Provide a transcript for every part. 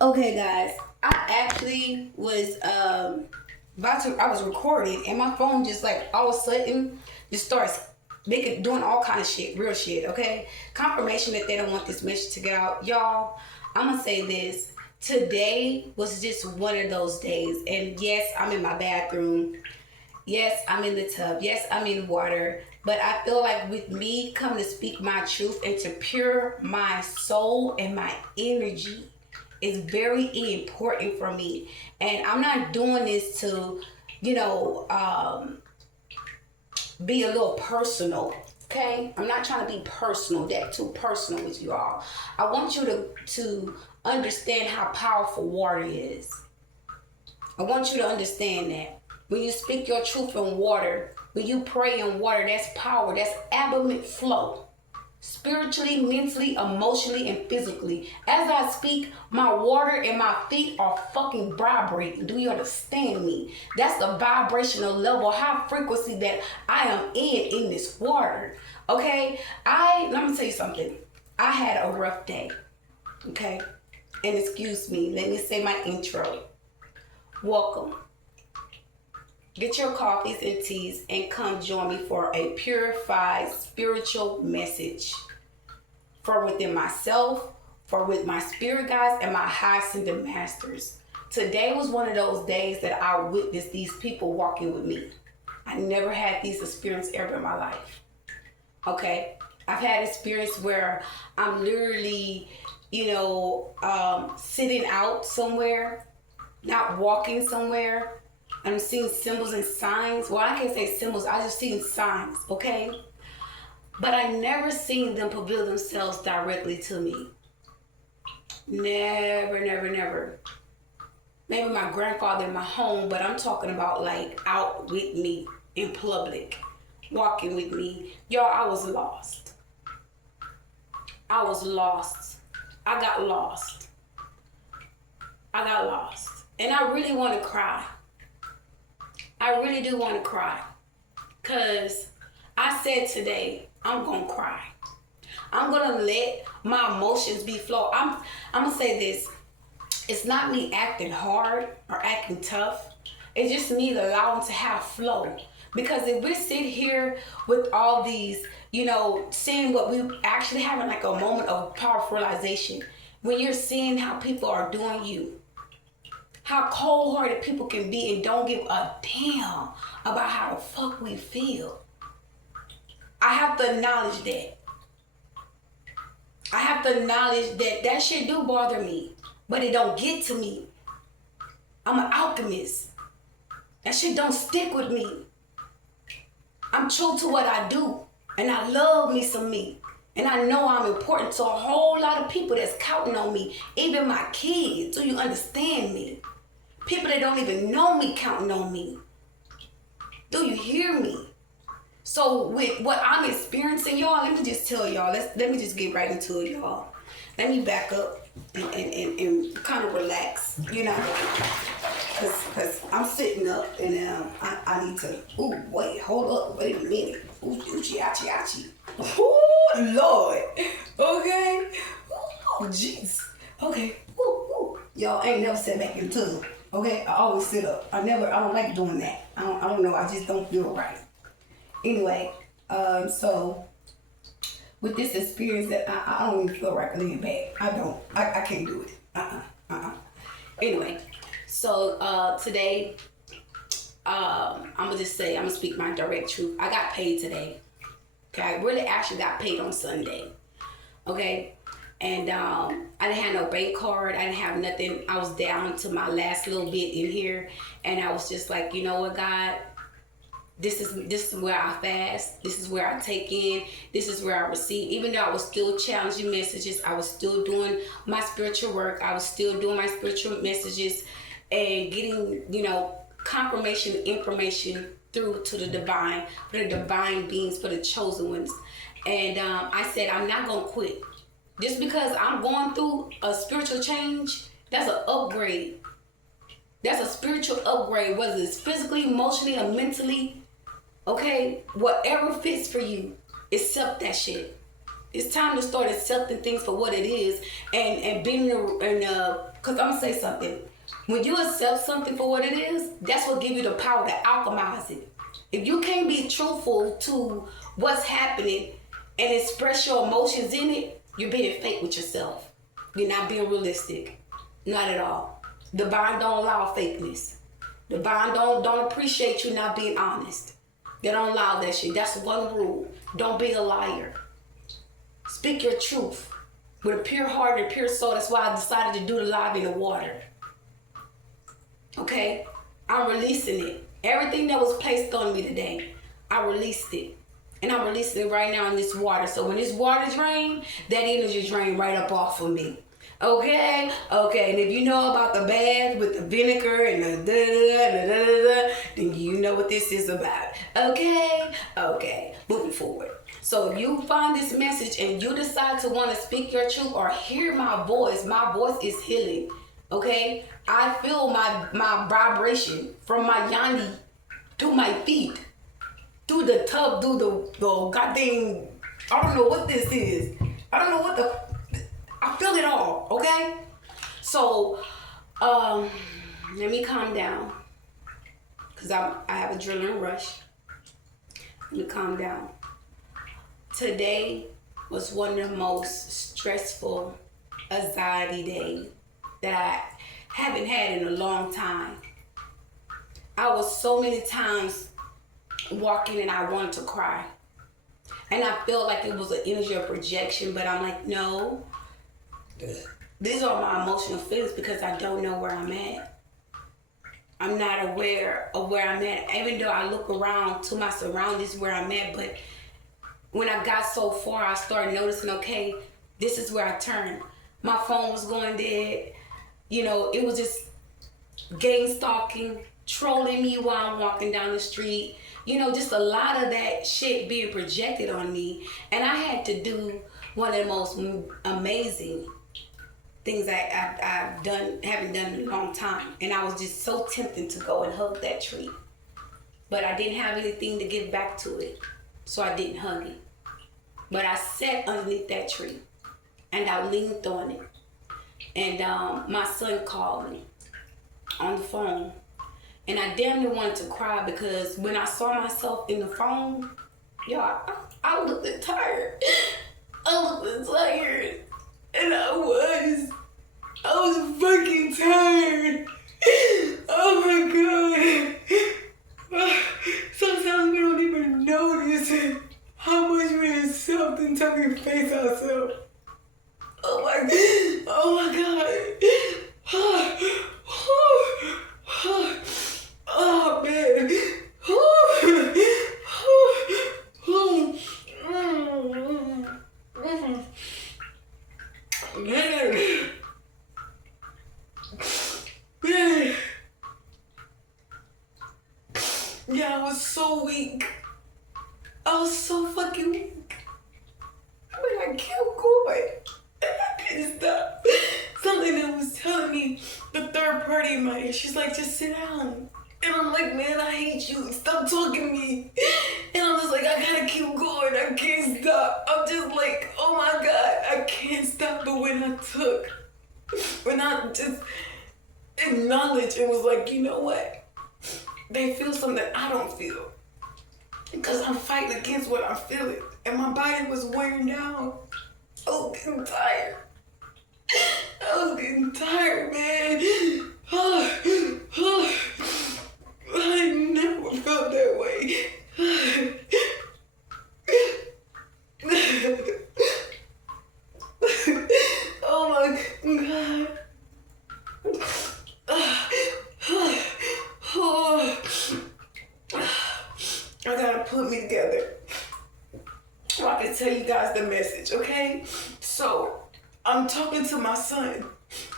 Okay, guys, I actually was I was recording, and my phone just like all of a sudden just starts making doing all kind of shit, real shit. Okay, confirmation that they don't want this message to get out, y'all. I'm gonna say this. Today was just one of those days, and yes, I'm in my bathroom. Yes, I'm in the tub. Yes, I'm in water. But I feel like with me coming to speak my truth and to pure my soul and my energy is very important for me. And I'm not doing this to, you know, be a little personal. Okay, I'm not trying to be personal, that too personal with you all. I want you to understand how powerful water is. I want you to understand that. When you speak your truth in water, when you pray in water, that's power. That's abundant flow. Spiritually, mentally, emotionally, and physically. As I speak, my water and my feet are fucking vibrating. Do you understand me? That's the vibrational level, high frequency that I am in this water. Okay? Let me tell you something. I had a rough day. Okay? And excuse me, let me say my intro. Welcome. Get your coffees and teas and come join me for a purified spiritual message for within myself, for with my spirit guides and my high ascended masters. Today was one of those days that I witnessed these people walking with me. I never had these experiences ever in my life. Okay? I've had experience where I'm literally, sitting out somewhere, not walking somewhere. I'm seeing symbols and signs. Well, I can't say symbols. I just seen signs, okay? But I never seen them reveal themselves directly to me. Never, never, never. Maybe my grandfather in my home, but I'm talking about like out with me in public, walking with me. Y'all, I was lost. I was lost. I got lost. I got lost. And I really want to cry. I really do want to cry. Because I said today, I'm going to cry. I'm going to let my emotions be flow. I'm going to say this. It's not me acting hard or acting tough. It's just me allowing to have flow. Because if we sit here with all these, seeing what we actually having like a moment of powerful realization. When you're seeing how people are doing you, how cold-hearted people can be and don't give a damn about how the fuck we feel. I have to acknowledge that. I have to acknowledge that shit do bother me, but it don't get to me. I'm an alchemist. That shit don't stick with me. I'm true to what I do, and I love me some me. And I know I'm important to a whole lot of people that's counting on me, even my kids. Do you understand me? People that don't even know me counting on me. Do you hear me? So with what I'm experiencing, y'all, let me just tell y'all. Let me just get right into it, y'all. Let me back up and kind of relax, Because I'm sitting up and I need to, hold up, wait a minute. Oochie. Ooh, Lord. Okay. Oh, jeez. Okay. Ooh. Y'all ain't never sat back in the tub. Okay, I always sit up. I don't like doing that. I don't know. I just don't feel right. Anyway, so with this experience that I don't even feel right laying back. I don't. I can't do it. Anyway, so today, I'm gonna just say I'm gonna speak my direct truth. I got paid today. Okay, I really actually got paid on Sunday. Okay. And I didn't have no bank card. I didn't have nothing. I was down to my last little bit in here. And I was just like, you know what, God? This is where I fast. This is where I take in. This is where I receive. Even though I was still challenging messages, I was still doing my spiritual work. I was still doing my spiritual messages and getting, confirmation, information through to the divine, for the divine beings, for the chosen ones. And I said, I'm not going to quit. Just because I'm going through a spiritual change, that's an upgrade. That's a spiritual upgrade, whether it's physically, emotionally, or mentally. Okay? Whatever fits for you, accept that shit. It's time to start accepting things for what it is, and being because I'm gonna say something. When you accept something for what it is, that's what gives you the power to alchemize it. If you can't be truthful to what's happening and express your emotions in it, you're being fake with yourself. You're not being realistic. Not at all. Divine don't allow fakeness. Divine don't appreciate you not being honest. They don't allow that shit. That's one rule. Don't be a liar. Speak your truth with a pure heart and a pure soul. That's why I decided to do the live in the water. Okay? I'm releasing it. Everything that was placed on me today, I released it. And I'm releasing it right now in this water. So when this water drain, that energy drain right up off of me. Okay? Okay. And if you know about the bath with the vinegar and the da-da-da-da-da-da, then you know what this is about. Okay? Okay. Moving forward. So if you find this message and you decide to want to speak your truth or hear my voice is healing. Okay? I feel my vibration from my yoni to my feet, through the tub, through the goddamn, I don't know what this is. I don't know what I feel it all, okay? So, let me calm down. Because I have a adrenaline rush. Let me calm down. Today was one of the most stressful, anxiety days that I haven't had in a long time. I was so many times walking and I wanted to cry. And I felt like it was an energy of projection, but I'm like, no. These are my emotional feelings because I don't know where I'm at. I'm not aware of where I'm at, even though I look around to my surroundings where I'm at. But when I got so far, I started noticing, okay, this is where I turned. My phone was going dead. You know, it was just gang stalking, trolling me while I'm walking down the street. You know, just a lot of that shit being projected on me. And I had to do one of the most amazing things I've haven't done in a long time. And I was just so tempted to go and hug that tree. But I didn't have anything to give back to it. So I didn't hug it. But I sat underneath that tree. And I leaned on it. And my son called me on the phone. And I damn near wanted to cry because when I saw myself in the phone, y'all, I looked tired. I looked tired. And I was fucking tired. Oh my God. Sometimes we don't even notice how much we accept until we face ourselves. Oh my God. Oh man. Man. Yeah, I was so weak. I was so fucking weak. But I kept going. And I couldn't stop. Something that was telling me, the third party in my ear, she's like, just sit down. And I'm like, man, I hate you. Stop talking to me. And I'm just like, I gotta keep going. I can't stop. I'm just like, oh my God, I can't stop. But when I just acknowledged and was like, you know what? They feel something I don't feel. Because I'm fighting against what I'm feeling. And my body was wearing down. I was getting tired. I was getting tired, man. I never felt that way. Oh my God. I gotta put me together so I can tell you guys the message, okay? So, I'm talking to my son,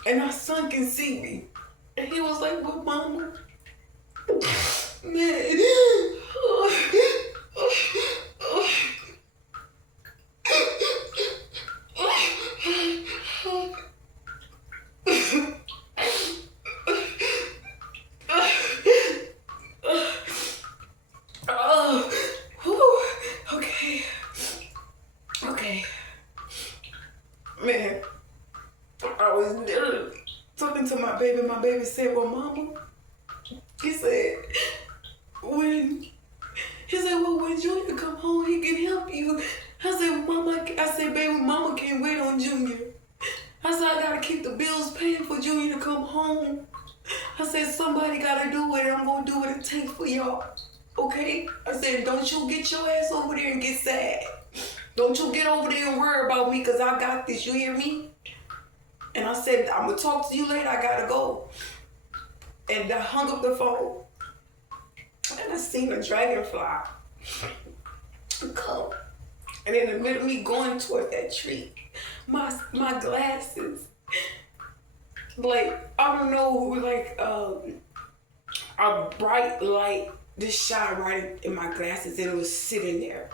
and my son can see me. And he was like, what, mama? Man. Okay. talking to my baby said, well, mama, he said, when Junior come home, he can help you. I said, baby, mama can't wait on Junior. I said, I gotta keep the bills paid for Junior to come home. I said, somebody gotta do it, and I'm gonna do what it takes for y'all. Okay? I said, don't you get your ass over there and get sad. Don't you get over there and worry about me, because I got this. You hear me? And I said, I'm gonna talk to you later. I gotta go. And I hung up the phone. And I seen a dragonfly come. And in the middle of me going toward that tree, my glasses, like, I don't know, like a bright light just shine right in my glasses, and it was sitting there.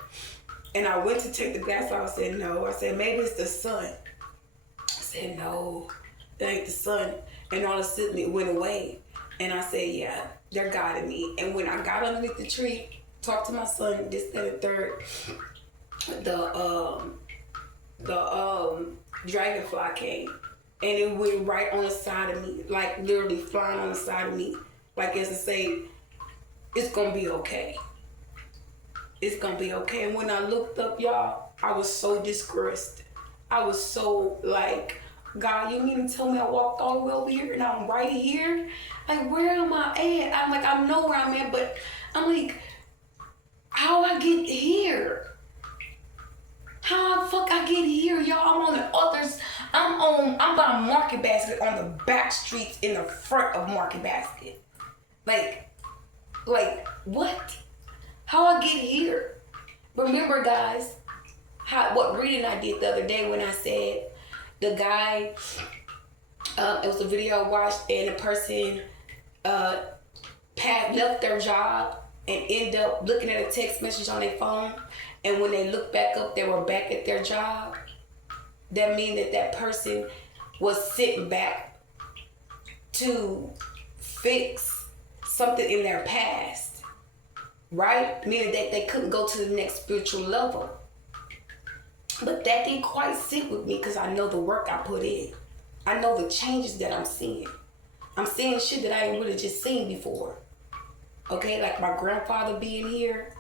And I went to take the glasses off. I said, no. I said, maybe it's the sun. I said, no, that ain't the sun. And all of a sudden it went away. And I said, yeah, they're guiding me. And when I got underneath the tree, talked to my son, this, that, and third, the dragonfly came, and it went right on the side of me, like literally flying on the side of me, like as to say, it's gonna be okay. It's gonna be okay. And when I looked up, y'all, I was so discouraged. I was so like, God, you mean to tell me I walked all the way over here and I'm right here? Like, where am I at? I'm like, I know where I'm at, but I'm like, how I get here? How the fuck I get here, y'all? I'm on the others. I'm by Market Basket on the back streets in the front of Market Basket. Like what? How I get here? Remember, guys, what reading I did the other day when I said the guy, it was a video I watched, and the person left their job and ended up looking at a text message on their phone, and when they looked back up, they were back at their job. That means that person was sitting back to fix something in their past, right? Meaning that they couldn't go to the next spiritual level. But that didn't quite sit with me, because I know the work I put in. I know the changes that I'm seeing. I'm seeing shit that I ain't really just seen before. Okay, like my grandfather being here,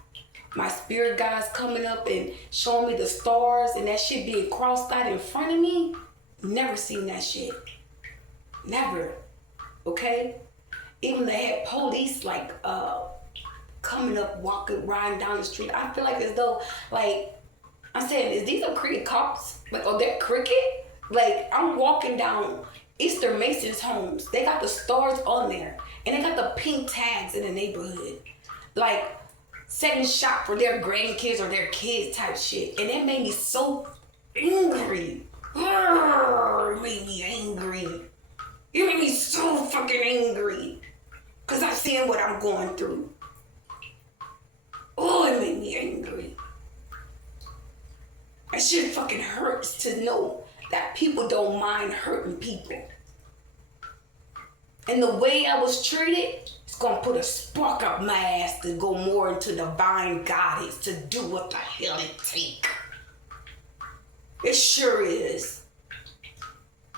my spirit guides coming up and showing me the stars, and that shit being crossed out in front of me. Never seen that shit. Never. Okay? Even they had police like coming up, walking, riding down the street. I feel like as though, like, I'm saying, is these are cricket cops? Like, oh, they're cricket? Like, I'm walking down Easter Mason's homes. They got the stars on there. And they got the pink tags in the neighborhood. Like, setting shop for their grandkids or their kids type shit. And it made me so angry. It made me angry. It made me so fucking angry. Because I'm seeing what I'm going through. Oh, it made me angry. That shit fucking hurts to know that people don't mind hurting people. And the way I was treated, it's gonna put a spark up my ass to go more into divine goddess, to do what the hell it take. It sure is.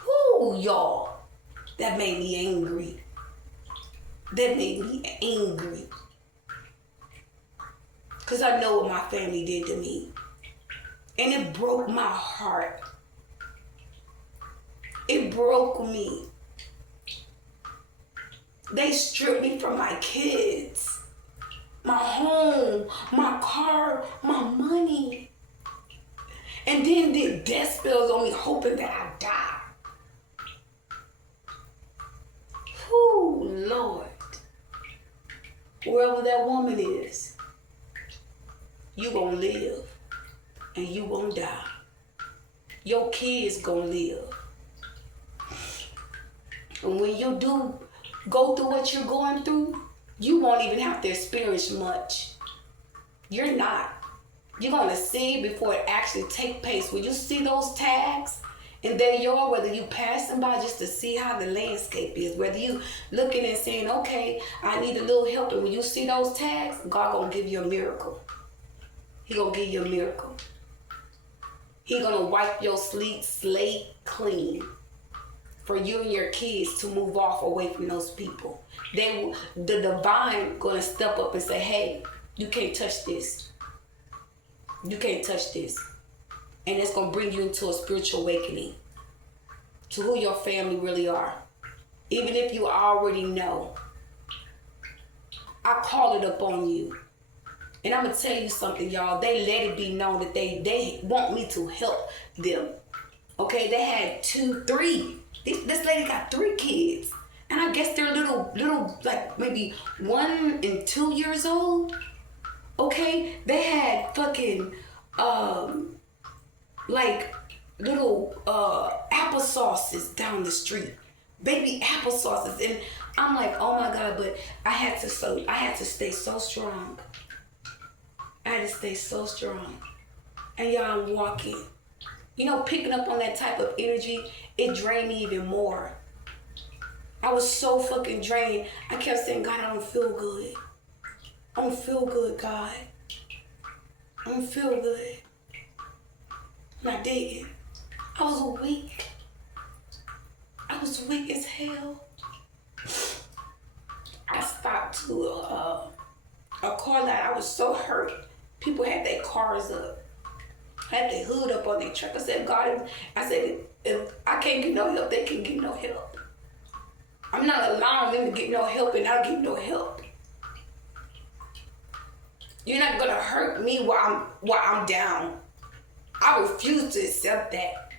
Whoo, y'all. That made me angry. That made me angry. Because I know what my family did to me. And it broke my heart. It broke me. They stripped me from my kids, my home, my car, my money. And then did death spells on me, hoping that I die. Whoo, Lord. Wherever that woman is, you gonna live and you won't die. Your kids gonna live. And when you do go through what you're going through, you won't even have to experience much. You're not. You're gonna see it before it actually takes place. When you see those tags, and they're yours, whether you passing by just to see how the landscape is, whether you looking and saying, okay, I need a little help, and when you see those tags, God gonna give you a miracle. He gonna give you a miracle. He gonna wipe your slate clean. for you and your kids to move off away from those people. The divine gonna step up and say, hey, you can't touch this. You can't touch this. And it's gonna bring you into a spiritual awakening to who your family really are. Even if you already know, I call it up on you. And I'm gonna tell you something, y'all. They let it be known that they want me to help them. Okay, they had 2, 3. This lady got 3 kids. And I guess they're little, like maybe 1 and 2 years old. Okay, they had fucking, like little applesauces down the street. Baby applesauces. And I'm like, oh my God, but I had to stay so strong. I had to stay so strong. And y'all, I'm walking. You know, picking up on that type of energy, it drained me even more. I was so fucking drained. I kept saying, God, I don't feel good. I don't feel good, God. I don't feel good. And I didn't. I was weak. I was weak as hell. I stopped to a car lot. I was so hurt. People had their cars up. Had their hood up on their truck. I said, God, if I can't get no help, they can't get no help. I'm not allowing them to get no help, and I'll get no help. You're not gonna hurt me while I'm down. I refuse to accept that.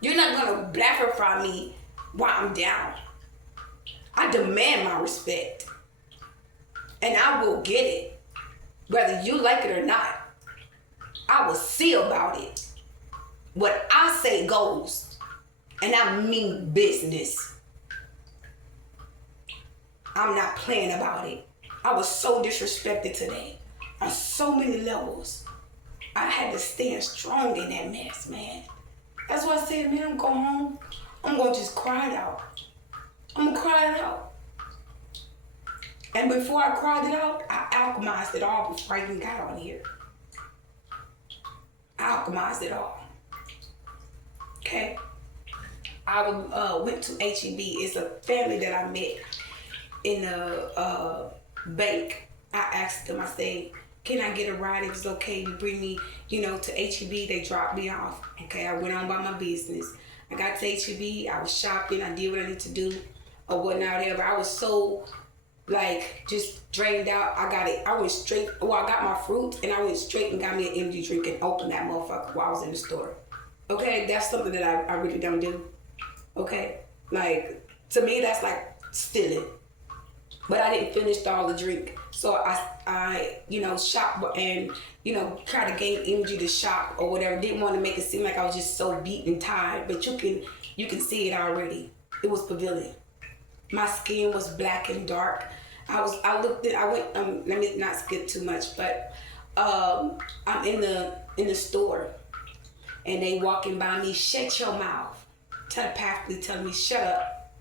You're not gonna blaspheme me while I'm down. I demand my respect. And I will get it. Whether you like it or not. I will see about it. What I say goes. And I mean business. I'm not playing about it. I was so disrespected today. On so many levels. I had to stand strong in that mess, man. That's why I said, man, I'm going home. I'm going to just cry it out. I'm going to cry it out. And before I cried it out, I alchemized it all before I even got on here. I alchemized it all. Okay? I went to HEB. It's a family that I met in a bank. I asked them, I said, can I get a ride if it's okay? You bring me, to HEB. They dropped me off. Okay, I went on by my business. I got to HEB. I was shopping. I did what I need to do or whatnot, whatever. I was so, just drained out. I went straight. Well, I got my fruit and I went straight and got me an energy drink and opened that motherfucker while I was in the store. Okay, that's something that I really don't do. Okay, to me, that's like stealing. But I didn't finish all the drink. So I shop and, try to gain energy to shop or whatever. Didn't want to make it seem like I was just so beat and tired. But you can see it already. It was pavilion. My skin was black and dark. Let me not skip too much, but I'm in the store and they walking by me, shut your mouth. Telepathically telling me, shut up.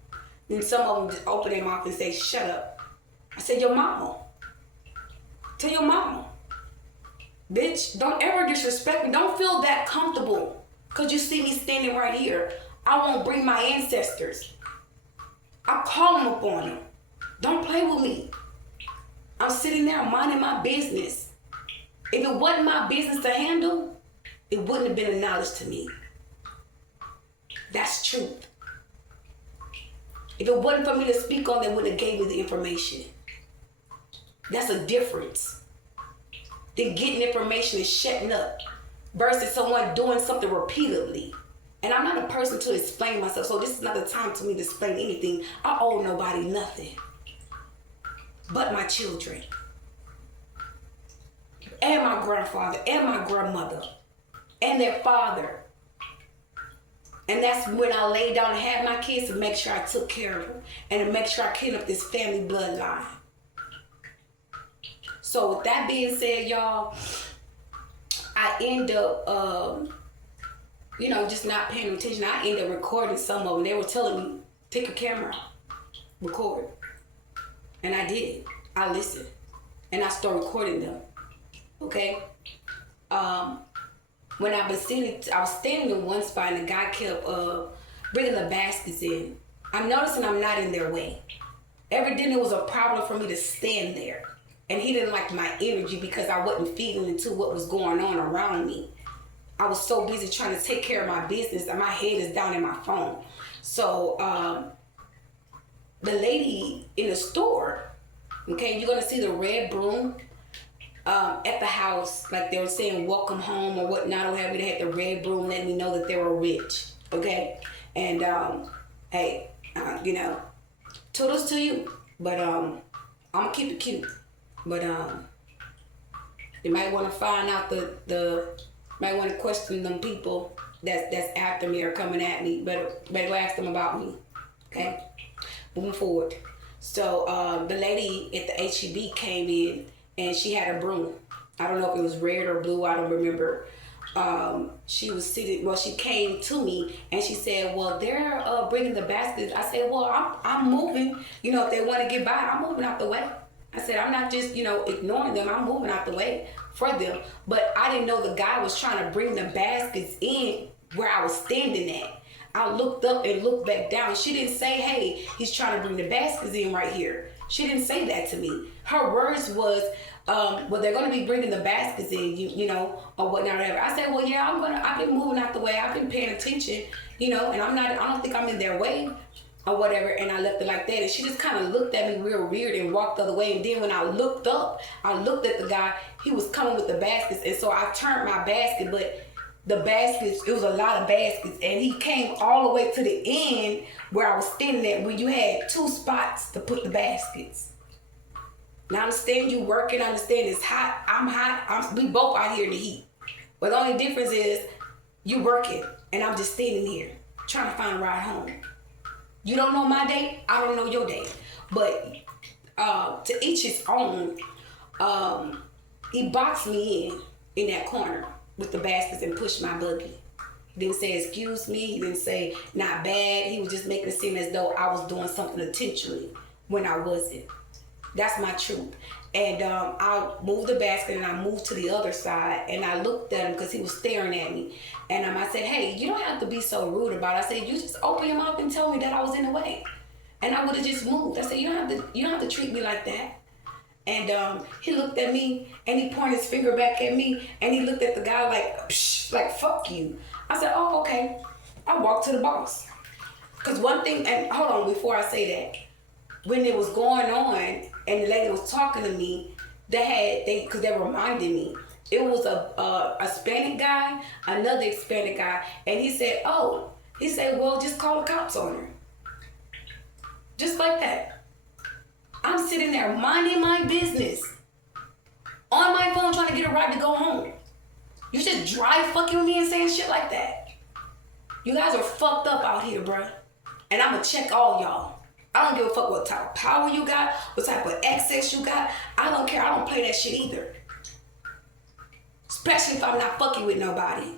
Then some of them just open their mouth and say, shut up. I said, your mama. Tell your mama. Bitch, don't ever disrespect me. Don't feel that comfortable. Because you see me standing right here. I won't bring my ancestors. I call them up on them. Don't play with me. I'm sitting there minding my business. If it wasn't my business to handle, it wouldn't have been acknowledged to me. That's truth. If it wasn't for me to speak on, they wouldn't have gave me the information. That's a difference. Than getting information and shutting up versus someone doing something repeatedly. And I'm not a person to explain myself, so this is not the time to me to explain anything. I owe nobody nothing but my children and my grandfather and my grandmother and their father. And that's when I laid down and had my kids to make sure I took care of them and to make sure I cleaned up this family bloodline. So with that being said, y'all, I end up, just not paying attention. I end up recording some of them. They were telling me, take a camera, record. And I did. I listened. And I started recording them. Okay? When I was standing in one spot and the guy kept bringing the baskets in. I'm noticing I'm not in their way. Evidently, it was a problem for me to stand there. And he didn't like my energy because I wasn't feeding into what was going on around me. I was so busy trying to take care of my business that my head is down in my phone. So the lady in the store, okay, you're gonna see the red broom at the house, like they were saying welcome home or whatnot, or whatever. They had the red broom letting me know that they were rich, okay? And hey, you know, toodles to you, but I'm gonna keep it cute. But you might want to find out might want to question them people that's after me or coming at me. Better ask them about me. Okay, moving forward. So the lady at the HEB came in and she had a broom. I don't know if it was red or blue. I don't remember. She was seated. Well, she came to me and she said, "Well, they're bringing the baskets." I said, "Well, I'm moving. You know, if they want to get by, I'm moving out the way." I said, "I'm not just, you know, ignoring them. I'm moving out the way for them." But I didn't know the guy was trying to bring the baskets in where I was standing at. I looked up and looked back down. She didn't say, "Hey, he's trying to bring the baskets in right here." She didn't say that to me. Her words was, "Well, they're going to be bringing the baskets in, you know, or whatnot, whatever." I said, "Well, yeah, I've been moving out the way. I've been paying attention, you know, and I don't think I'm in their way or whatever." And I left it like that. And she just kind of looked at me real weird and walked the other way. And then when I looked up, I looked at the guy. He was coming with the baskets. And so I turned my basket, but the baskets, it was a lot of baskets. And he came all the way to the end where I was standing at, where you had 2 spots to put the baskets. Now, I understand you working, I understand it's hot. I'm hot. We both out here in the heat. But the only difference is you working and I'm just standing here trying to find a ride home. You don't know my day, I don't know your day. But to each his own. He boxed me in that corner with the baskets and pushed my buggy. He didn't say excuse me, he didn't say not bad. He was just making it seem as though I was doing something intentionally when I wasn't. That's my truth. And I moved the basket and I moved to the other side and I looked at him because he was staring at me. And I said, "Hey, you don't have to be so rude about it." I said, "You just open your mouth and tell me that I was in the way." And I would have just moved. I said, you don't have to treat me like that." And he looked at me and he pointed his finger back at me and he looked at the guy like, psh, like, "Fuck you." I said, "Oh, okay." I walked to the boss. Because one thing, and hold on, before I say that, when it was going on and the lady was talking to me, because they reminded me, it was a Hispanic guy, another Hispanic guy, and he said, "Well, just call the cops on her." Just like that. I'm sitting there minding my business on my phone trying to get a ride to go home. You just drive fucking with me and saying shit like that. You guys are fucked up out here, bruh. And I'm gonna check all y'all. I don't give a fuck what type of power you got, what type of access you got. I don't care. I don't play that shit either. Especially if I'm not fucking with nobody.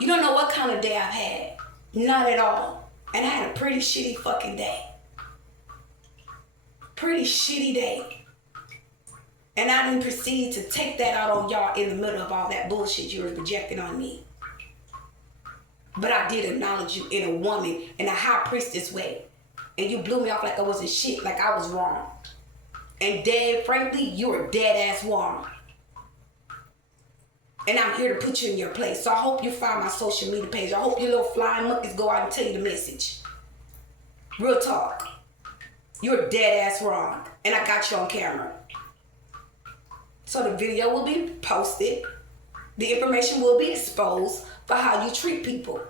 You don't know what kind of day I've had. Not at all. And I had a pretty shitty fucking day. Pretty shitty day. And I didn't proceed to take that out on y'all in the middle of all that bullshit you were projecting on me. But I did acknowledge you in a woman, in a high priestess way. And you blew me off like I wasn't shit, like I was wrong. And dead, frankly, you were dead ass wrong. And I'm here to put you in your place. So I hope you find my social media page. I hope your little flying monkeys go out and tell you the message. Real talk. You're dead ass wrong. And I got you on camera. So the video will be posted. The information will be exposed for how you treat people.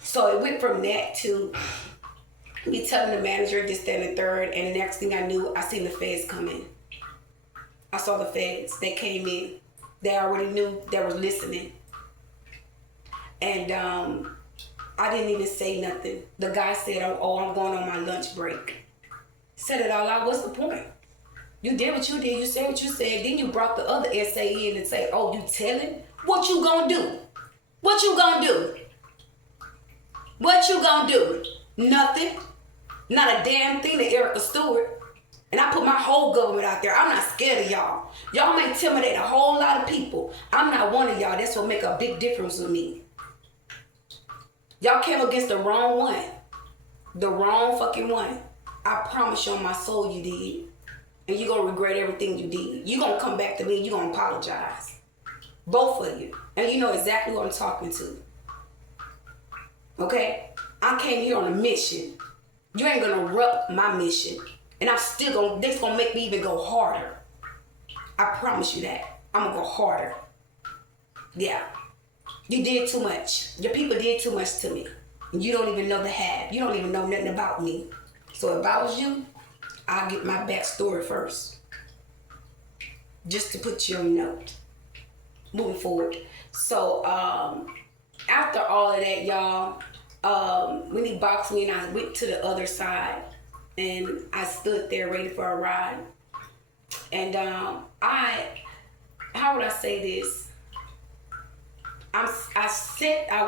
So it went from that to me telling the manager this, that, and the third, and the next thing I knew, I seen the feds come in. I saw the feds. They came in. They already knew they were listening. And I didn't even say nothing. The guy said, "Oh, I'm going on my lunch break." Said it all out. What's the point? You did what you did. You said what you said. Then you brought the other essay in and say, "Oh, you telling? What you gonna do? What you gonna do? What you gonna do? Nothing. Not a damn thing to Erica Stewart." And I put my whole government out there. I'm not scared of y'all. Y'all may intimidate a whole lot of people. I'm not one of y'all. That's what make a big difference with me. Y'all came against the wrong one. The wrong fucking one. I promise you on my soul you did. And you're going to regret everything you did. You're going to come back to me and you're going to apologize. Both of you. And you know exactly what I'm talking to. Okay? I came here on a mission. You ain't going to interrupt my mission. And I'm still going to, this going to make me even go harder. I promise you that. I'm going to go harder. Yeah. You did too much. Your people did too much to me. And you don't even know the half. You don't even know nothing about me. So if I was you, I'll get my backstory first. Just to put you on note. Moving forward. So, after all of that, y'all, when he boxed me and I went to the other side and I stood there ready for a ride. And how would I say this? I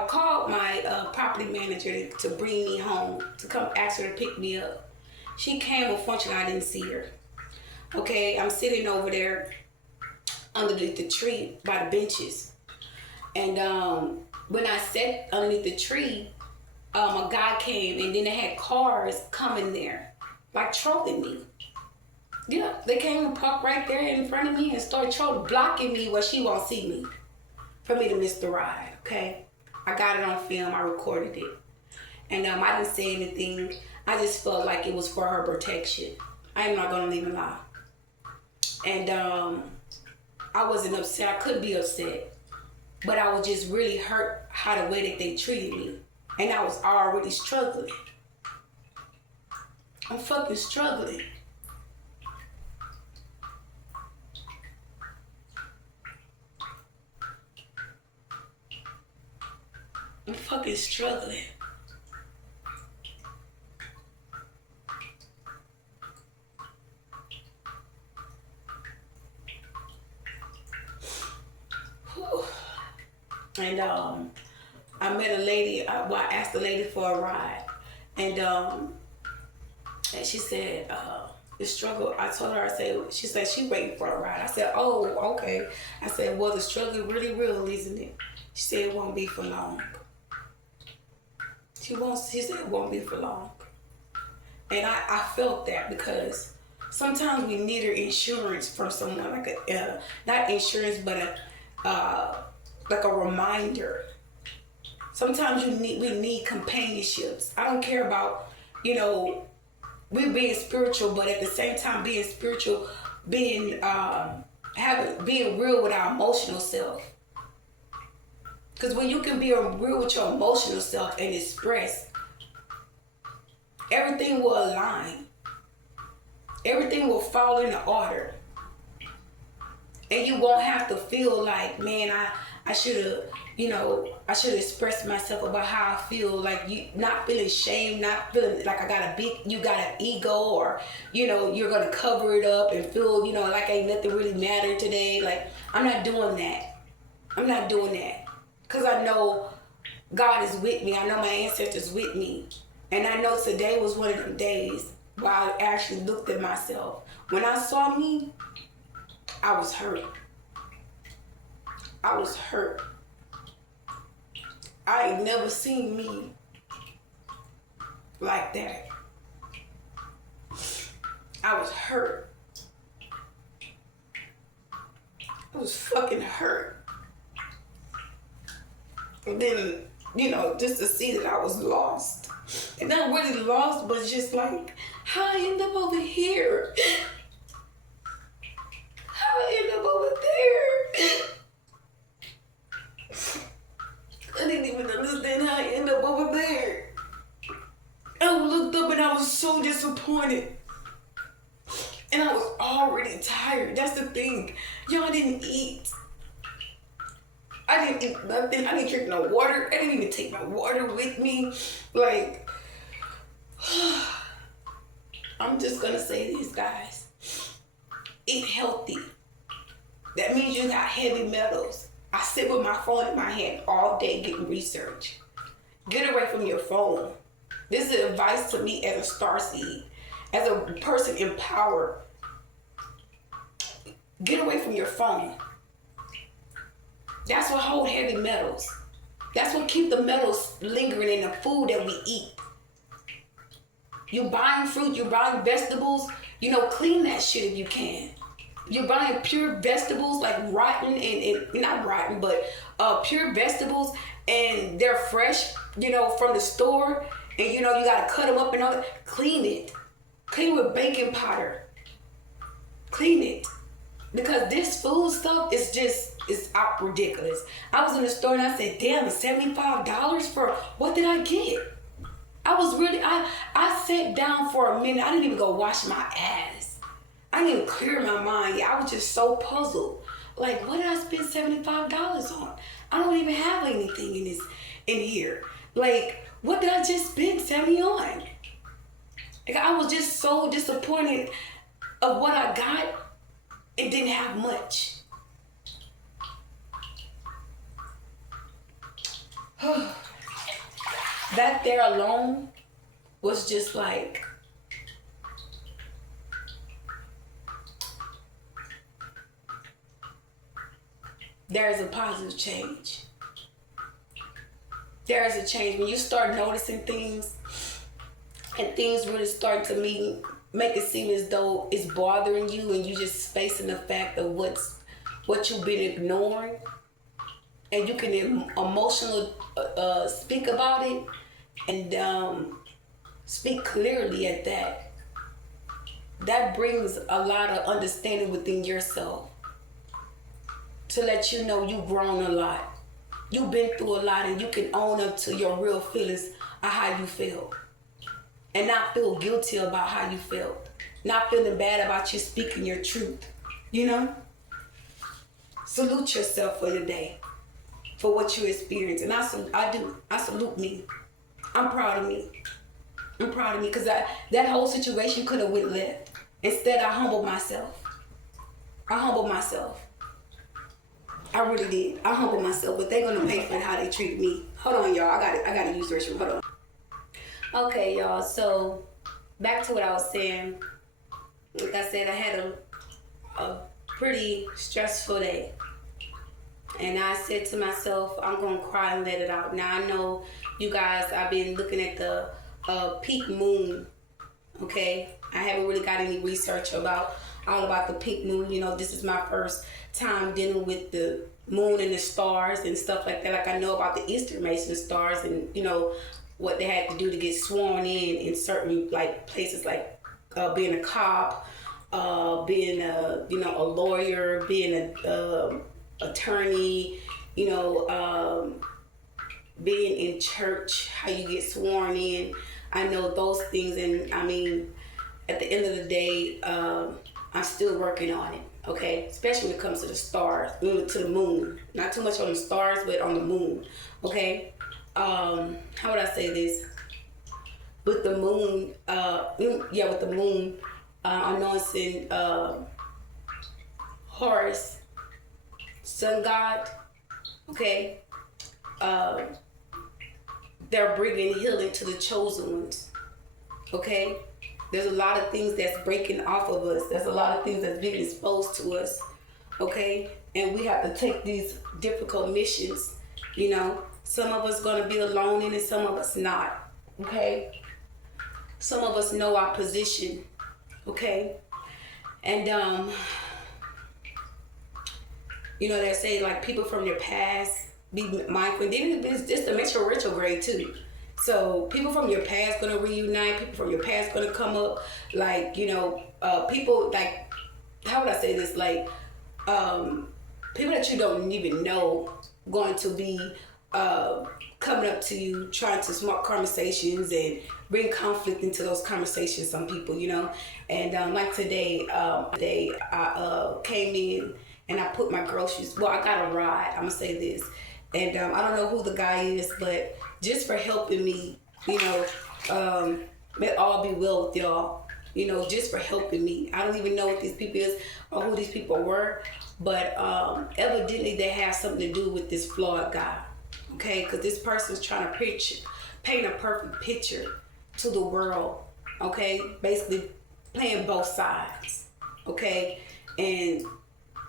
called my property manager to bring me home, to come ask her to pick me up. She came, unfortunately I didn't see her. Okay, I'm sitting over there underneath the tree by the benches. And when I sat underneath the tree, a guy came and then they had cars coming there, like trolling me. Yeah, they came and parked right there in front of me and started blocking me where she won't see me. For me to miss the ride, okay? I got it on film, I recorded it. And I didn't say anything. I just felt like it was for her protection. I am not gonna even lie. And I wasn't upset, I couldn't be upset. But I was just really hurt how the way that they treated me. And I was already struggling. I'm fucking struggling. I'm fucking struggling. Whew. And I met a lady. I asked the lady for a ride, and she said the struggle. I told her. She said she waiting for a ride. I said, oh, okay. I said, well, the struggle really real, isn't it? She said it won't be for long. She said it won't be for long. And I felt that because sometimes we need our insurance from someone, like not insurance, but like a reminder. Sometimes we need companionships. I don't care about, we being spiritual, but at the same time being spiritual, being real with our emotional self. Because when you can be real with your emotional self and express, everything will align. Everything will fall into order. And you won't have to feel like, man, I should have, I should have expressed myself about how I feel. Like, you not feeling shame, not feeling like you got an ego, or, you're going to cover it up and feel, like ain't nothing really matter today. Like, I'm not doing that. I'm not doing that. Because I know God is with me. I know my ancestors with me. And I know today was one of them days where I actually looked at myself. When I saw me, I was hurt. I was hurt. I ain't never seen me like that. I was hurt. I was fucking hurt. And then, just to see that I was lost. And not really lost, but just like, how I end up over here? How I end up over there? I didn't even understand how I end up over there. I looked up and I was so disappointed. And I was already tired. That's the thing. Y'all didn't eat. I didn't eat nothing. I didn't drink no water. I didn't even take my water with me. Like, I'm just gonna say this, guys. Eat healthy. That means you got heavy metals. I sit with my phone in my hand all day getting research. Get away from your phone. This is advice to me as a starseed, as a person in power. Get away from your phone. That's what hold heavy metals. That's what keep the metals lingering in the food that we eat. You buying fruit, you buying vegetables, clean that shit if you can. You're buying pure vegetables, like rotten and not rotten, but pure vegetables, and they're fresh, from the store, and you gotta cut them up and all that. Clean it. Clean with baking powder. Clean it. Because this food stuff is out ridiculous. I was in the store and I said, damn, $75 for what did I get? I sat down for a minute. I didn't even go wash my ass. I didn't even clear my mind. I was just so puzzled. Like, what did I spend $75 on? I don't even have anything in here. Like, what did I just spend 70 on? Like, I was just so disappointed of what I got and didn't have much. That there alone was just like, there is a positive change. There is a change. When you start noticing things and things really start to make it seem as though it's bothering you and you just facing the fact of what you've been ignoring, and you can emotionally speak about it and speak clearly at that. That brings a lot of understanding within yourself to let you know you've grown a lot. You've been through a lot, and you can own up to your real feelings of how you feel. And not feel guilty about how you felt. Not feeling bad about you speaking your truth. Salute yourself for the day. For what you experienced. And I do. I salute me. I'm proud of me. I'm proud of me. Because that whole situation could have went left. Instead, I humbled myself. I really did. I humbled myself. But they're going to pay for how they treated me. Hold on, y'all. I got to use the restroom. Hold on. Okay, y'all, so back to what I was saying. Like I said, I had a pretty stressful day. And I said to myself, I'm going to cry and let it out. Now, I know you guys, I've been looking at the peak moon, okay? I haven't really got any research all about the peak moon. This is my first time dealing with the moon and the stars and stuff like that. Like, I know about the Eastern Mason stars and, what they had to do to get sworn in certain places, like being a cop, being a lawyer, being a attorney, being in church, how you get sworn in. I know those things, and I mean, at the end of the day, I'm still working on it. Okay, especially when it comes to the stars, to the moon. Not too much on the stars, but on the moon. Okay. How would I say this? With the moon, I'm noticing Horus, sun god, okay? They're bringing healing to the chosen ones, okay? There's a lot of things that's breaking off of us. There's a lot of things that's being exposed to us, okay? And we have to take these difficult missions, Some of us gonna be alone in it, some of us not, okay? Some of us know our position, okay? And they say like people from your past, be mindful. Then it's just a mental retrograde too. So people from your past gonna reunite, people from your past gonna come up, like, people like, how would I say this? Like, people that you don't even know going to be coming up to you, trying to smart conversations and bring conflict into those conversations, some people, And like today, I came in and I put my groceries, well, I got a ride, I'm gonna say this. And I don't know who the guy is, but just for helping me, may all be well with y'all, just for helping me. I don't even know what these people is or who these people were, but evidently they have something to do with this flawed guy. Okay, because this person's trying to paint a perfect picture to the world, okay? Basically playing both sides, okay? And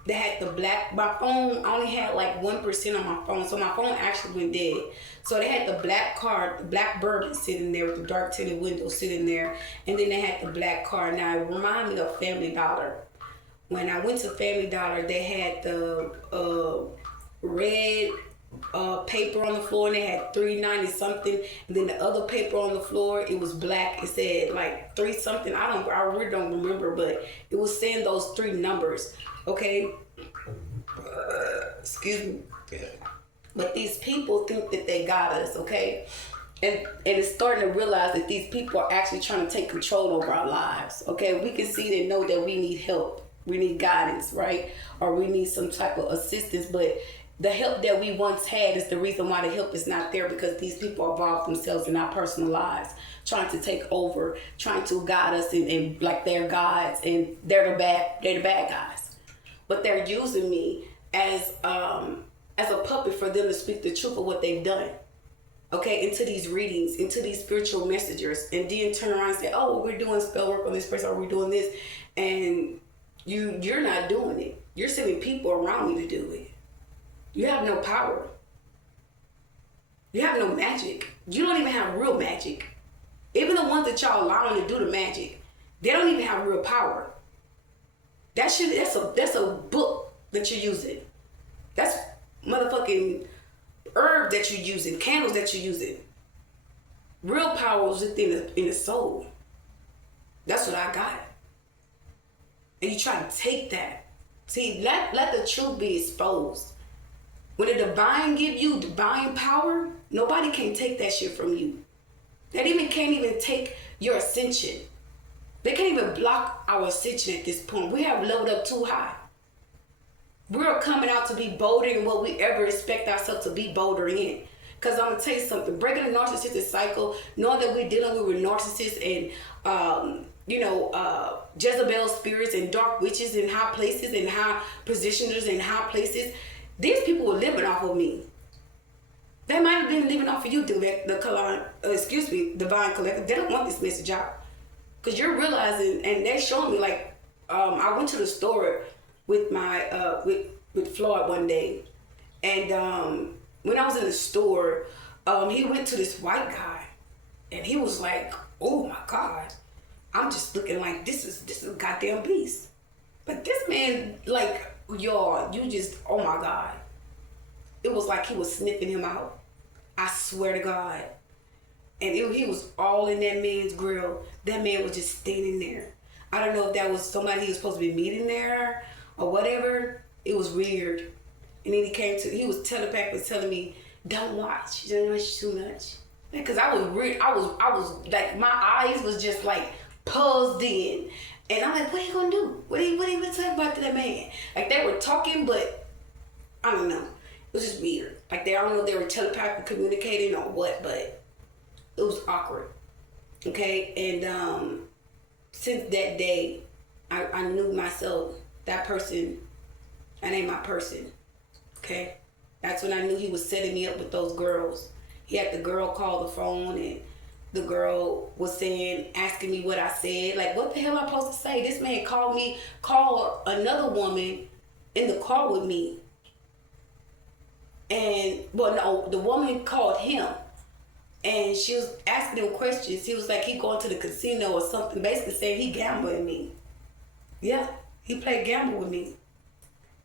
They had the black, my phone, I only had like 1% on my phone, so my phone actually went dead. So they had the black car, the black bourbon sitting there with the dark tinted windows sitting there, and then they had the black car. Now it reminded me of Family Dollar. When I went to Family Dollar, they had the red paper on the floor, and they had 390 something, and then the other paper on the floor, it was black. It said like 3 something. I really don't remember, but it was saying those 3 numbers. Okay, excuse me. But these people think that they got us, okay? And it's starting to realize that these people are actually trying to take control over our lives, okay? We can see and know that we need help. We need guidance, right? Or we need some type of assistance, but the help that we once had is the reason why the help is not there, because these people involve themselves in our personal lives, trying to take over, trying to guide us and like they're gods, and they're the bad guys. But they're using me as a puppet for them to speak the truth of what they've done, okay, into these readings, into these spiritual messengers, and then turn around and say, oh, we're doing spell work on this person, or we're doing this, and you're not doing it. You're sending people around me to do it. You have no power. You have no magic. You don't even have real magic. Even the ones that y'all allowing to do the magic, they don't even have real power. That's a book that you're using. That's motherfucking herb that you're using, candles that you're using. Real power is within in the soul. That's what I got. And you try to take that. See, let the truth be exposed. When the divine give you divine power, nobody can take that shit from you. They can't even take your ascension. They can't even block our ascension at this point. We have leveled up too high. We're coming out to be bolder in what we ever expect ourselves to be bolder in. Because I'm going to tell you something. Breaking the narcissistic cycle, knowing that we're dealing with narcissists and, Jezebel spirits and dark witches in high places and high positioners in high places. These people were living off of me. They might have been living off of you, Divine Collective. They don't want this message out. Because you're realizing, and they're showing me, like, I went to the store with my, with Floyd one day. And when I was in the store, he went to this white guy. And he was like, oh my God. I'm just looking like, this is a goddamn beast. But this man, like, y'all, you just, oh my God. It was like he was sniffing him out. I swear to God. And he was all in that man's grill. That man was just standing there. I don't know if that was somebody he was supposed to be meeting there or whatever. It was weird. And then he was telepathically telling me, don't watch. Don't watch too much. Because I was like, my eyes was just like puzzled in. And I'm like, what are you gonna do? What are you talking about to that man? Like, they were talking, but I don't know. It was just weird. Like, I don't know if they were telepathically communicating or what, but it was awkward. Okay? And since that day, I knew myself, that person, that ain't my person. Okay? That's when I knew he was setting me up with those girls. He had the girl call the phone, and the girl was asking me what I said. Like, what the hell am I supposed to say? This man called another woman in the car with me. And, well, no, the woman called him. And she was asking him questions. He was like, he going to the casino or something, basically saying he gambling me. Yeah, he played gamble with me.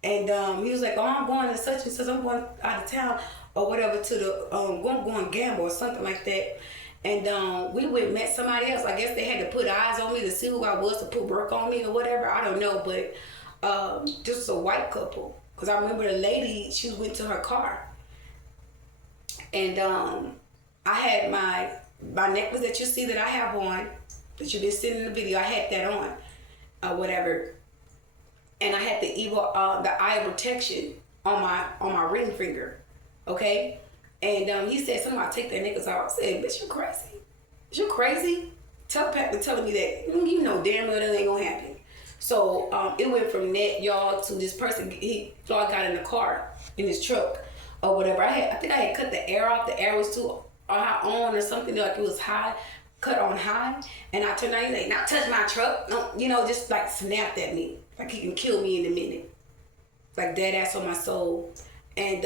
And he was like, oh, I'm going to such and such, I'm going out of town or whatever to the, going gamble or something like that. And we went and met somebody else. I guess they had to put eyes on me to see who I was, to put work on me or whatever. I don't know, but this was a white couple. Because I remember the lady, she went to her car. And I had my necklace that you see that I have on, that you've been seeing in the video, I had that on, or whatever. And I had the eye of protection on my ring finger, okay? And he said something about take that necklace off. I said, bitch, you crazy? You crazy? Telepathically telling me that, you know damn well that ain't gonna happen. So it went from that, y'all, to this person, Floyd got in the car, in his truck, or whatever. I think I had cut the air off. The air was too high on or something, like it was high, cut on high. And I turned around and he's like, not touch my truck. No, just like snapped at me. Like he can kill me in a minute. like dead ass on my soul. And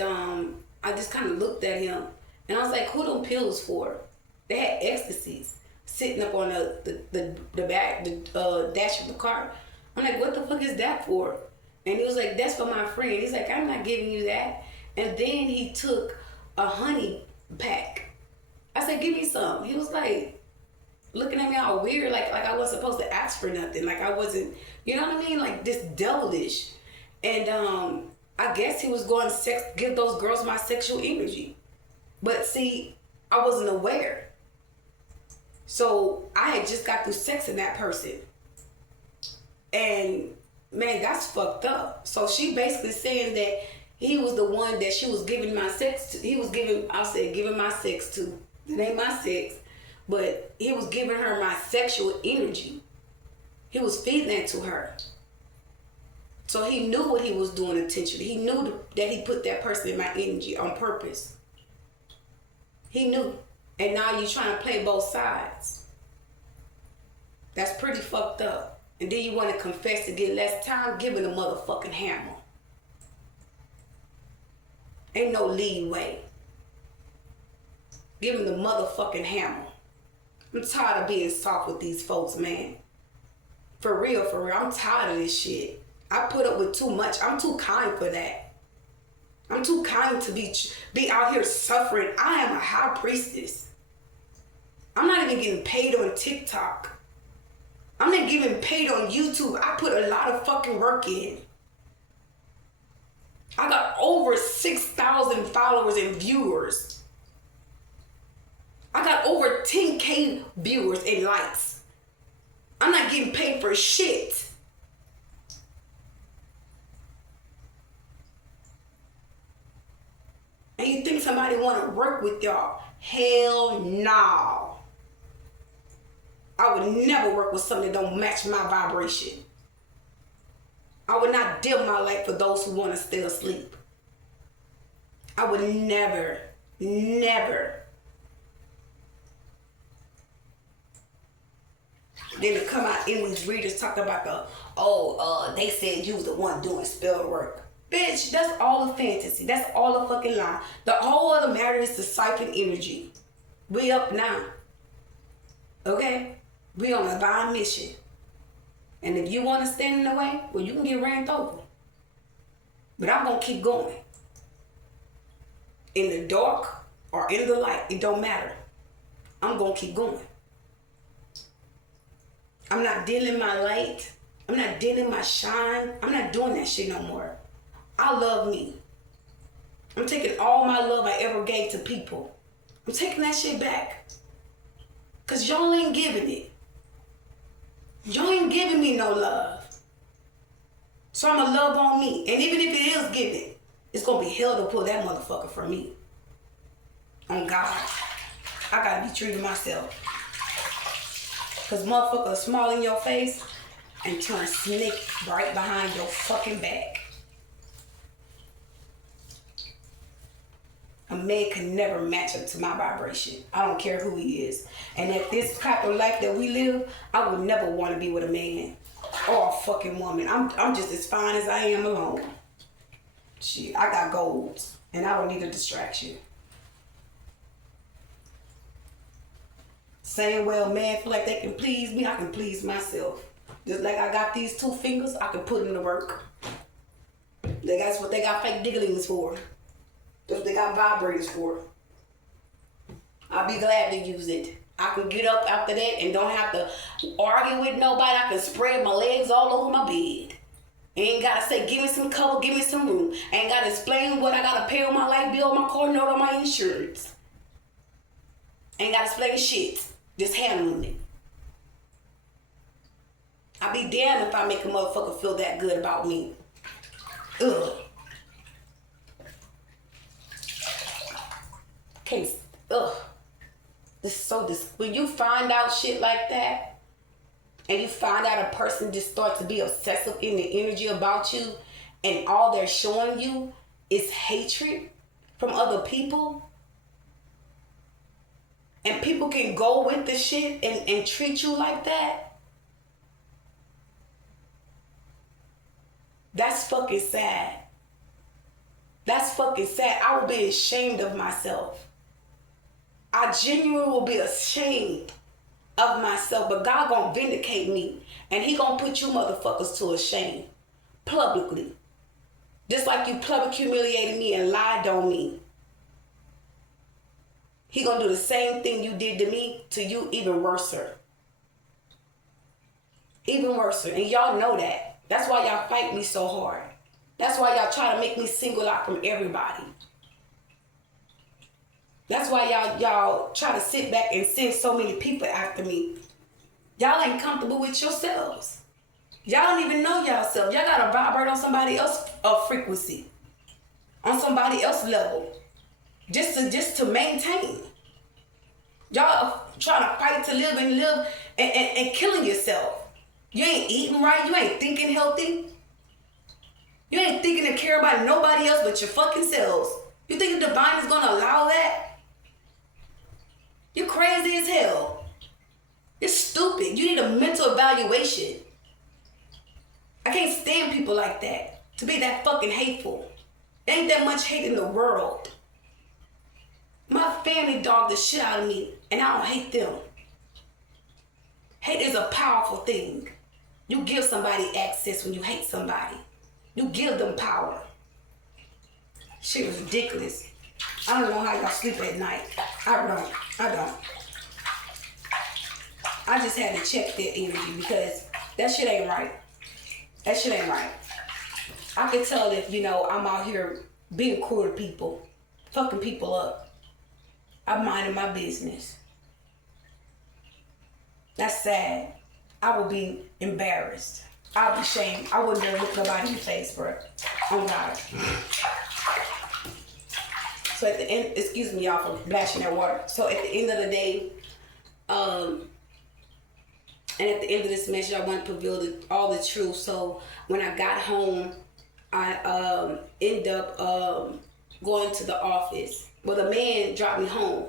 I just kind of looked at him, and I was like, "Who them pills for?" They had ecstasies sitting up on the back dash of the car. I'm like, "What the fuck is that for?" And he was like, "That's for my friend." He's like, "I'm not giving you that." And then he took a honey pack. I said, "Give me some." He was like, looking at me all weird, like I wasn't supposed to ask for nothing, like I wasn't, you know what I mean, like this devilish. And I guess he was going to give those girls my sexual energy, but see, I wasn't aware. So I had just got through sexing that person, and man, that's fucked up. So she basically saying that he was the one that she was giving my sex to. He was giving, I said, giving my sex to. It ain't my sex. But he was giving her my sexual energy. He was feeding that to her. So he knew what he was doing intentionally. He knew that he put that person in my energy on purpose. He knew. And now you're trying to play both sides. That's pretty fucked up. And then you want to confess to get less time, give him a motherfucking hammer. Ain't no leeway. Give him the motherfucking hammer. I'm tired of being soft with these folks, man. For real, I'm tired of this shit. I put up with too much. I'm too kind for that. I'm too kind to be out here suffering. I am a high priestess. I'm not even getting paid on TikTok. I'm not getting paid on YouTube. I put a lot of fucking work in. I got over 6,000 followers and viewers. I got over 10K viewers and likes. I'm not getting paid for shit. And you think somebody want to work with y'all? Hell no. I would never work with something that don't match my vibration. I would not dim my light for those who want to stay asleep. I would never. Then to come out in these readers talk about they said you was the one doing spell work. Bitch, that's all a fantasy. That's all a fucking lie. The whole other matter is to siphon energy. We up now. Okay? We on a divine mission. And if you want to stand in the way, well, you can get ran over. But I'm going to keep going. In the dark or in the light, it don't matter. I'm going to keep going. I'm not dimming my light. I'm not dimming my shine. I'm not doing that shit no more. I love me. I'm taking all my love I ever gave to people. I'm taking that shit back. Because y'all ain't giving it. Y'all ain't giving me no love. So I'ma love on me. And even if it is given, it's gonna be hell to pull that motherfucker from me. On God. I gotta be true to myself. Cause motherfucker smile in your face and turn snake right behind your fucking back. A man can never match up to my vibration. I don't care who he is. And at this type of life that we live, I would never want to be with a man or a fucking woman. I'm just as fine as I am alone. Shit, I got goals and I don't need a distraction. Saying, well, man, feel like they can please me, I can please myself. Just like I got these 2 fingers, I can put them to work. That's what they got fake digglings for. That's what they got vibrators for. I'll be glad to use it. I can get up after that and don't have to argue with nobody. I can spread my legs all over my bed. Ain't gotta say, give me some cover, give me some room. Ain't gotta explain what I gotta pay on my light bill, my car note, on my insurance. Ain't gotta explain shit. Just handling it. I'll be damned if I make a motherfucker feel that good about me. Ugh. Case, ugh. This is so when you find out shit like that, and you find out a person just starts to be obsessive in the energy about you, and all they're showing you is hatred from other people, and people can go with the shit and treat you like that, that's fucking sad. That's fucking sad. I will be ashamed of myself. I genuinely will be ashamed of myself, but God gonna vindicate me, and he gonna put you motherfuckers to a shame publicly. Just like you public humiliated me and lied on me. He gonna do the same thing you did to me to you, even worser. Even worser. And y'all know that. That's why y'all fight me so hard. That's why y'all try to make me single out from everybody. That's why y'all try to sit back and send so many people after me. Y'all ain't comfortable with yourselves. Y'all don't even know y'allself. Y'all gotta vibrate on somebody else's frequency, on somebody else's level, just to maintain. Y'all trying to fight to live and killing yourself. You ain't eating right. You ain't thinking healthy. You ain't thinking to care about nobody else but your fucking selves. You think the divine is gonna allow that? You're crazy as hell. You're stupid. You need a mental evaluation. I can't stand people like that. To be that fucking hateful. There ain't that much hate in the world. My family dogged the shit out of me, and I don't hate them. Hate is a powerful thing. You give somebody access when you hate somebody. You give them power. Shit was ridiculous. I don't know how y'all sleep at night. I don't. I just had to check that energy because that shit ain't right. That shit ain't right. I can tell if, I'm out here being cool to people, fucking people up. I'm minding my business. That's sad. I would be embarrassed. I'll be ashamed. I wouldn't dare look nobody in the face, bro. Oh, God. So at the end, excuse me, y'all, for bashing that water. So at the end of the day, and at the end of this message, I want to reveal all the truth. So when I got home, I ended up going to the office. Well, the man dropped me home,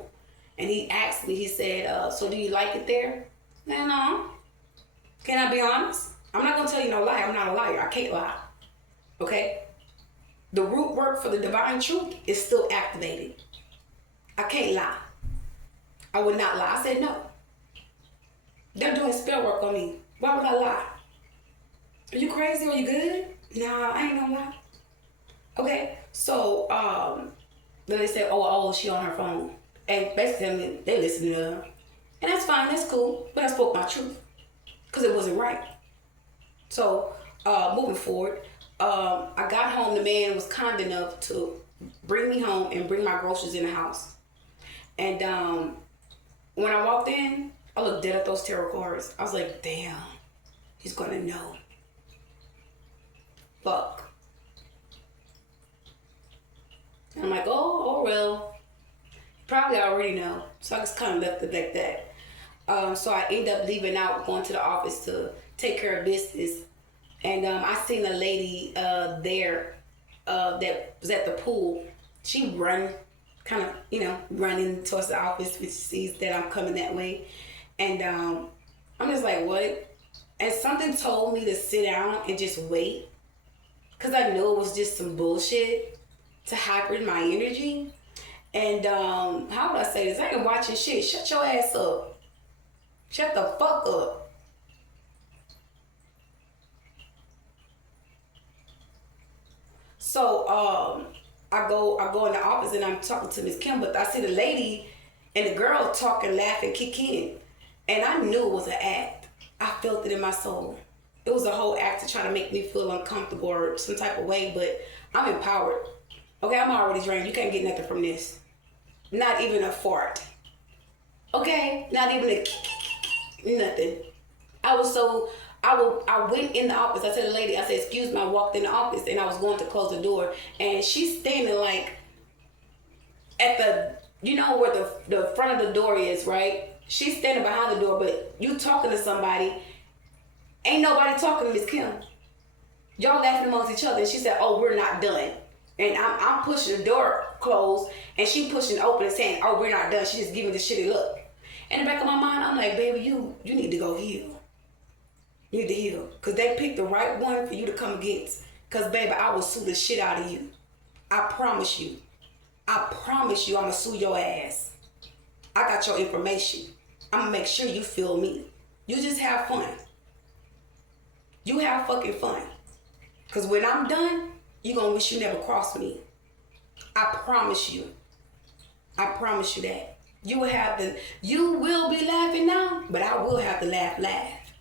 and he asked me, he said, so do you like it there? No. Can I be honest? I'm not going to tell you no lie. I'm not a liar. I can't lie. Okay? The root work for the divine truth is still activated. I can't lie. I would not lie. I said no. They're doing spell work on me. Why would I lie? Are you crazy? Are you good? Nah, I ain't gonna lie. Okay, so then they said, oh, she on her phone. And basically they listened to her. And that's fine, that's cool. But I spoke my truth. Because it wasn't right. So, moving forward, I got home. The man was kind enough to bring me home and bring my groceries in the house. And when I walked in, I looked dead at those tarot cards. I was like, damn, he's gonna know. Fuck. And I'm like, oh well. Probably already know. So I just kind of left it like that. So I ended up leaving out, going to the office to take care of business. And I seen a lady there that was at the pool. She run, kind of, running towards the office, which sees that I'm coming that way. And I'm just like, what? And something told me to sit down and just wait. Because I knew it was just some bullshit to hyper my energy. And how would I say this? I ain't watching shit. Shut your ass up. Shut the fuck up. So I go in the office and I'm talking to Miss Kim, but I see the lady and the girl talking, laughing, kick in. And I knew it was an act. I felt it in my soul. It was a whole act to try to make me feel uncomfortable or some type of way, but I'm empowered. Okay, I'm already drained. You can't get nothing from this. Not even a fart. Okay? Not even a nothing. I went in the office. I said to the lady, I said, excuse me, I walked in the office and I was going to close the door. And she's standing like at where the front of the door is, right? She's standing behind the door, but you talking to somebody. Ain't nobody talking to Miss Kim. Y'all laughing amongst each other. And she said, oh, we're not done. And I'm pushing the door closed and she pushing it open and saying, oh, we're not done. She just giving the shitty look. In the back of my mind, I'm like, baby, you need to go heal. You need to heal. Because they picked the right one for you to come against. Because, baby, I will sue the shit out of you. I promise you. I promise you I'm going to sue your ass. I got your information. I'm going to make sure you feel me. You just have fun. You have fucking fun. Because when I'm done, you're going to wish you never crossed me. I promise you. I promise you that. You will be laughing now, but I will have to laugh.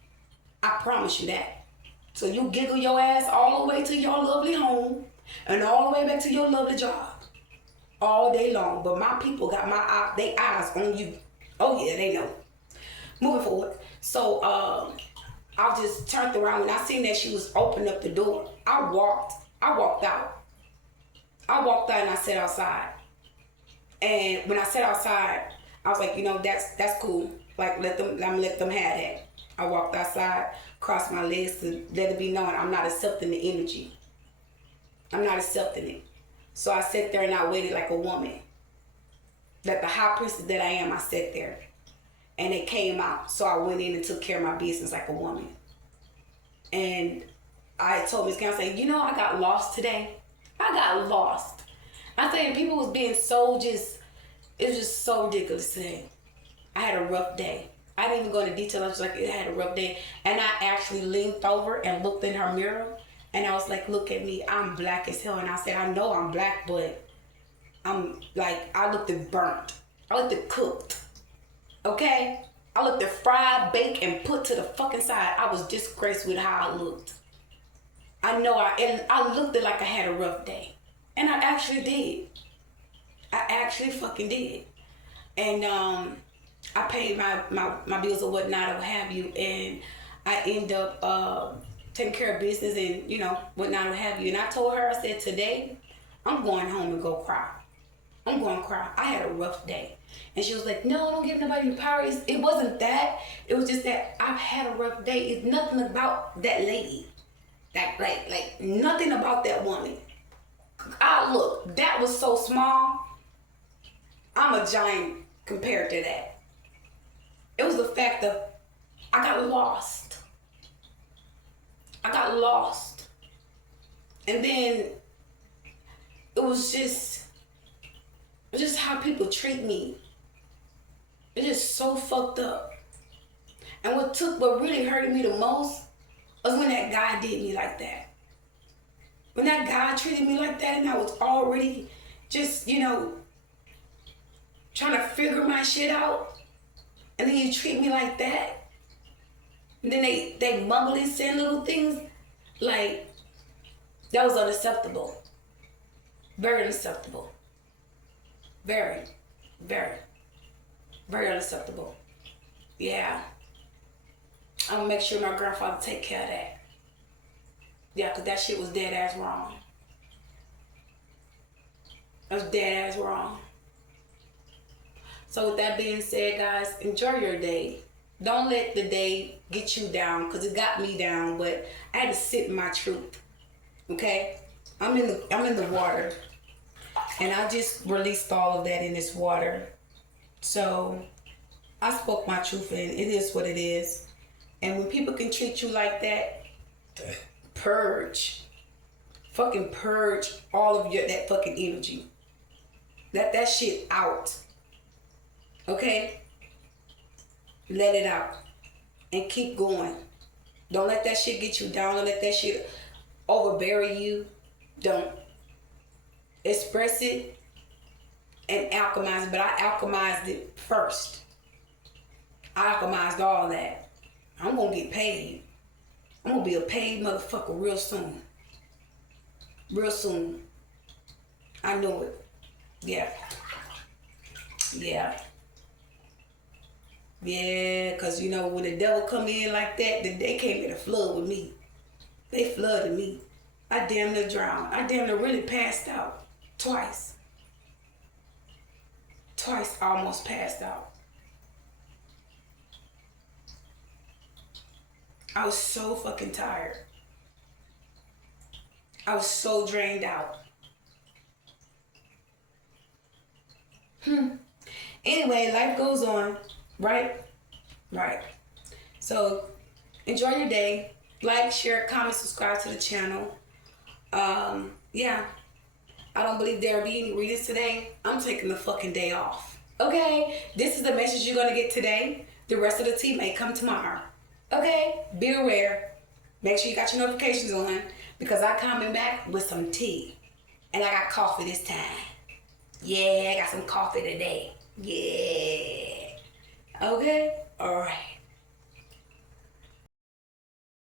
I promise you that. So you giggle your ass all the way to your lovely home and all the way back to your lovely job. All day long. But my people got they eyes on you. Oh yeah, they know. Moving forward. So I just turned around and I seen that she was opening up the door. I walked out. I walked out and I sat outside. And when I sat outside, I was like, that's cool. Like let them have that. I walked outside, crossed my legs to let it be known I'm not accepting the energy. I'm not accepting it. So I sat there and I waited like a woman. Like the high priestess that I am, I sat there. And it came out. So I went in and took care of my business like a woman. And I told Miss Council, I got lost today. I got lost. I think people was being so it was just so ridiculous today. I had a rough day. I didn't even go into detail. I was like, I had a rough day. And I actually leaned over and looked in her mirror. And I was like, look at me. I'm black as hell. And I said, I know I'm black, but I'm like, I looked at burnt. I looked at cooked. Okay? I looked at fried, baked, and put to the fucking side. I was disgraced with how I looked. I looked at like I had a rough day. And I actually did. I actually fucking did. And I paid my bills or whatnot or what have you. And I end up taking care of business and, whatnot or what have you. And I told her, I said, today, I'm going home and go cry. I'm going to cry. I had a rough day. And she was like, no, don't give nobody the power. It wasn't that. It was just that I've had a rough day. It's nothing about that lady. Like nothing about that woman. Look, that was so small. I'm a giant compared to that. It was the fact that I got lost. And then it was just how people treat me. It's just so fucked up. And what really hurted me the most was when that guy did me like that. When that guy treated me like that and I was already just, trying to figure my shit out. And then you treat me like that. And then they mumble and say little things. Like, that was unacceptable. Very unacceptable. Very, very, very unacceptable. Yeah. I'm gonna make sure my grandfather take care of that. Yeah, because that shit was dead ass wrong. That was dead ass wrong. So with that being said, guys, enjoy your day. Don't let the day get you down, because it got me down, but I had to sit in my truth. Okay? I'm in the water. And I just released all of that in this water. So I spoke my truth, and it is what it is. And when people can treat you like that, purge. Fucking purge all of that fucking energy. Let that shit out. Okay? Let it out. And keep going. Don't let that shit get you down. Don't let that shit overbury you. Don't. Express it and alchemize it. But I alchemized it first. I alchemized all that. I'm gonna get paid. I'm gonna be a paid motherfucker real soon. Real soon. I know it. Yeah. Yeah. Yeah, because when the devil come in like that, they came in a flood with me. They flooded me. I damn near drowned. I damn near really passed out. Twice. Twice I almost passed out. I was so fucking tired. I was so drained out. Anyway, life goes on, right? Right. So, enjoy your day. Like, share, comment, subscribe to the channel. Yeah. I don't believe there will be any readings today. I'm taking the fucking day off. Okay? This is the message you're going to get today. The rest of the tea may come tomorrow. Okay? Be aware. Make sure you got your notifications on because I'm coming back with some tea. And I got coffee this time. Yeah, I got some coffee today. Yeah. Okay? All right.